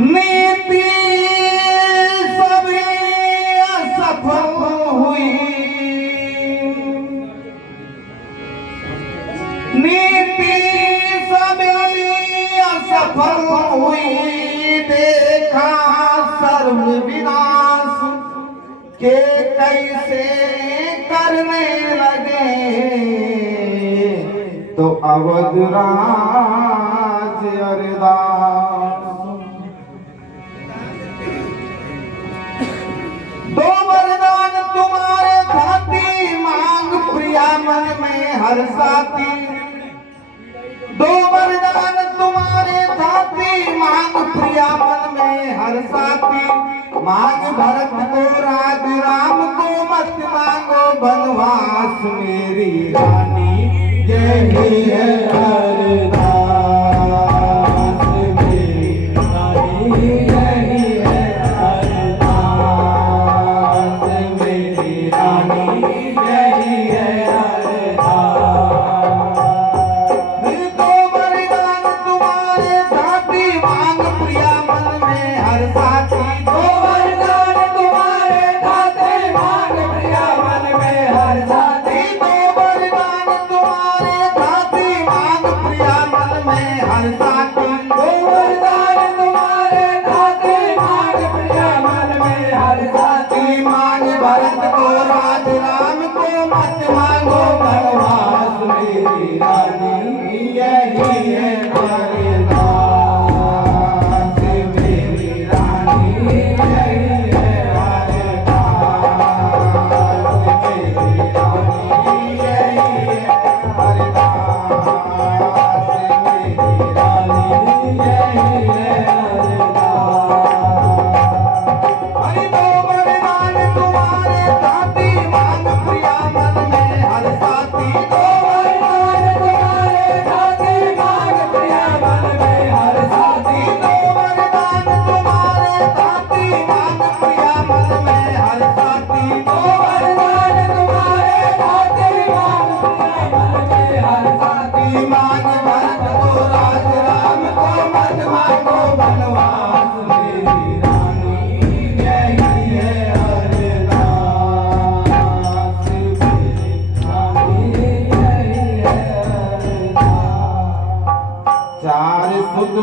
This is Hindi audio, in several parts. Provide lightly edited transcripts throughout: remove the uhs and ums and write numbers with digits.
नीति सभी असफल हुई, नीति सभी असफल हुई, देखा सर्व विनाश के कैसे करने लगे, तो अवध राज अरदास। दो वरदान तुम्हारे भांति मांग प्रिया मन में हर साथी, दो वरदान तुम्हारे भांति मांग प्रिया मन में हर साथी, मांग भरत को राज राम को मत मांगो बनवास मेरी रानी, यही है अरदास मेरी रानी, यही है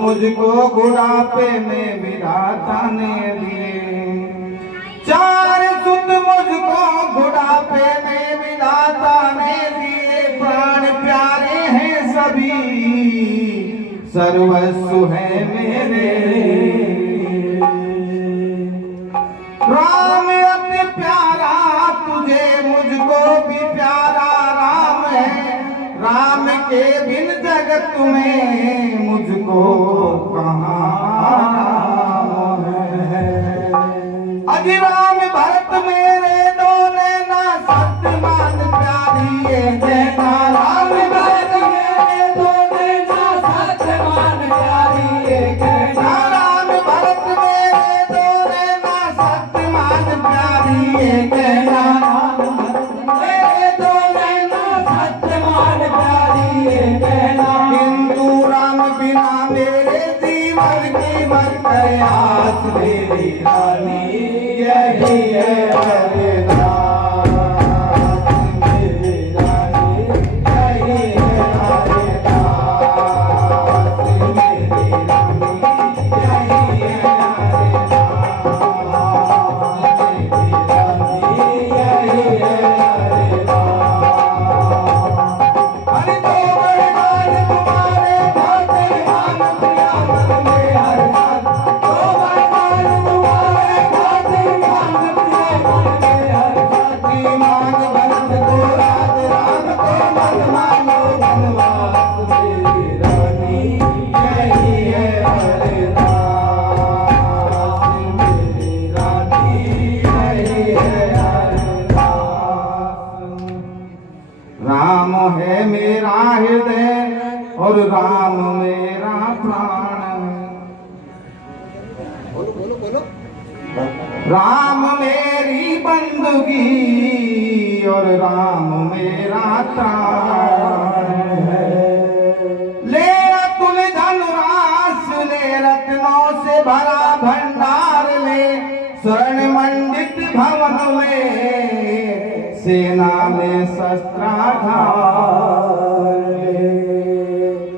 मुझको बुढ़ापे में विधाता ने दिए, चार सुत मुझको बुढ़ापे में विधाता ने दिए, प्राण प्यारे हैं सभी सर्वस्व है मेरे, राम अति प्यारा तुझे मुझको भी प्यारा राम है, राम के बिन जगत में मुझको कहाँ है, अजी राम भरत मेरे दो नैना सत्य मान प्यारी है नैना, राम भरत मेरे दो नैना सत्य मान प्यारी है नैना, राम भरत मेरे दो नैना सत्य मान प्यारी है नैना, मेरे दो नैना सत्य मान प्यारी है नैना, किंतु राम बिना मेरे जीवन की मत प्रयास मेरी रानी, यही है अरदास मेरी रानी, यही है अरदास मेरी रानी, यही है अरदास मेरी रानी, यही है अरदास। हरि दो वरदान तुम्हारे भाते मांग प्रिया मन में हर साथ, दो वरदान तुम्हारे भाते मांग प्रिया मन में हर साथ, मांग भरत को राज राम को मन मांगो बनवास मेरी रानी, यही है अरदास मेरी रानी, यही है अरदास। राम है मेरा हृदय और राम मेरा प्राण है। बोलो बोलो बोलो। राम मेरी बंदगी और राम मेरा त्राण है। ले तुल धन रास ले, रत्नों से भरा भंडार ले, स्वर्ण मंडित भवन ले, सेना में शस्त्राधार ले।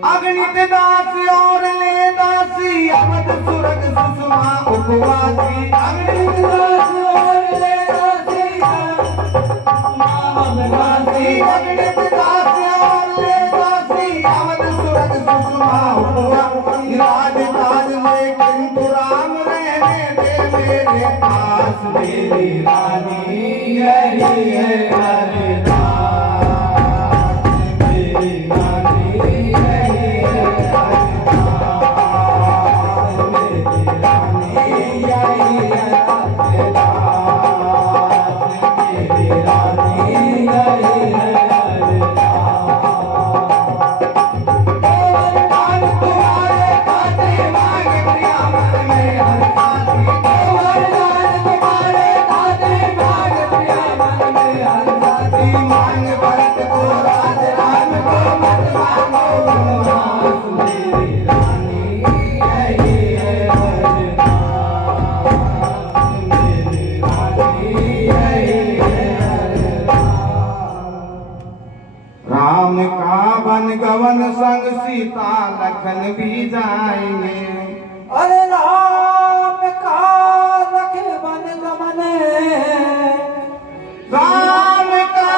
अगणित दास और ले दासी, अवध सुरग सुषमा उपवासी। अगणित दास और ले दासी, अगणित दास और ले दासी, अवध सुरग सुषमा उपवासी। राज काज में किंतु राम रहने दे मेरे पास, मेरी रानी यही है हरदास, मेरी रानी यही है हरदास, मेरी रानी यही है हरदास, मेरी रानी यही है हरदास। वरदान तुम्हारे खाते मांगे प्रिया मन में हर साथी, वरदान तुम्हारे खाते मांगे प्रिया मन में हर साथी। मांग भरत को राज राम को मत मांगो वनवास, मेरी रानी यही है हरदास, मेरी रानी यही है हरदास। राम का वन गवन संग सीता लखन भी जाएंगे। अरे राम का लखन गमन, राम का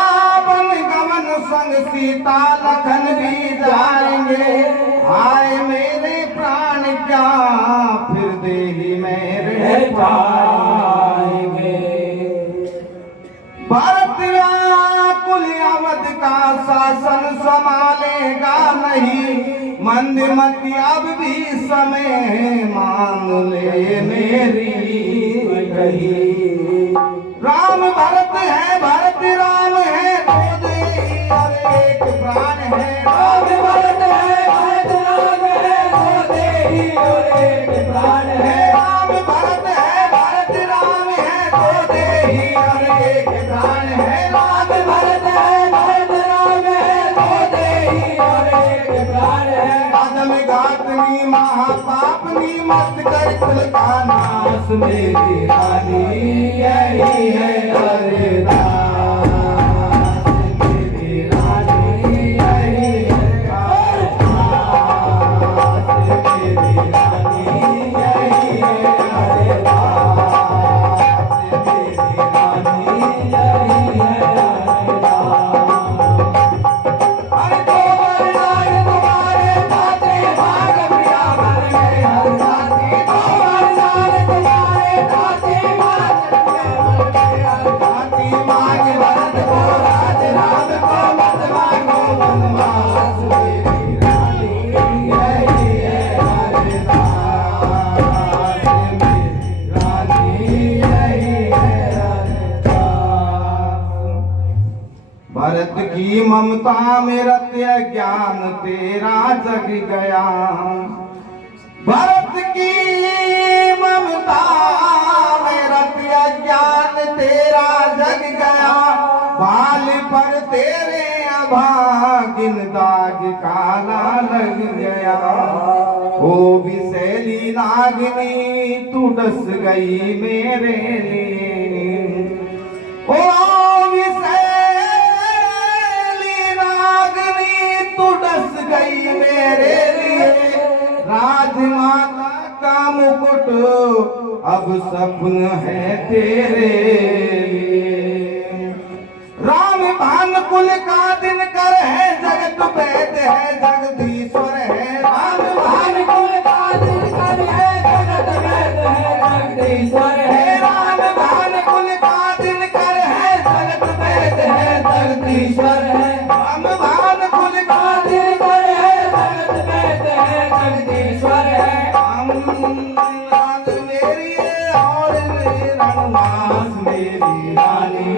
वन गवन संग सीता लखन भी जाएंगे। आए मेरे प्राण क्या फिर देही मेरे पाएंगे। भरत व्याकुल अवध का शासन संभालेगा नहीं, मंदमती अब भी समय मांग ले मेरी कही। राम भरत है भरत राम है, दो देही और एक प्राण है। राम भरत है भरत राम है, दो देही और एक प्राण है। राम भरत है भरत राम है, दो देही और एक प्राण है। राम भरत है भरत राम है, दो देही और एक प्राण है। आदम घातनी महापापनी मत कर कुल का नाश, मेरी रानी यही है हरदास, मेरी रानी यही है हरदास, मेरी रानी यही है हरदास, मेरी रानी यही है हरदास। अरे तो वरदान तुम्हारे खाते भाग प्रिया मन में हर साथी, तो वरदान तुम्हारे खाते भाग प्रिया मन में हर साथी। मांग भरत को राज राम को मत मांगो वनवास, मेरी रानी यही है हरदास, मेरी रानी यही है हरदास। भरत की ममता में रत्य ज्ञान तेरा जग गया। भरत की ममता में रत्य ज्ञान तेरा जग गया। बाल पर तेरे अभागिन दाग काला लग गया। ओ विषैली नागिनी तू डस गई मेरे लिए। ओ विषैली नागिनी तू डस गई मेरे लिए। राजमाता का मुकुट अब सपन है तेरे लिए। राम भानुकुल का दिनकर है, जगत वैद्य है जगदीश्वर है। राम भानुकुल का दिनकर है, जगत वैद्य है जगदीश्वर है। राम भानुकुल का दिनकर है, जगत वैद्य है जगदीश्वर है। राम भानुकुल का दिनकर है, जगत वैद्य है जगदीश्वर है। राम राज मेरी और रणवास, मेरी रानी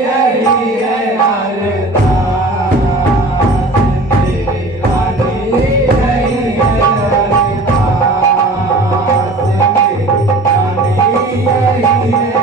यही है हरदास। लिए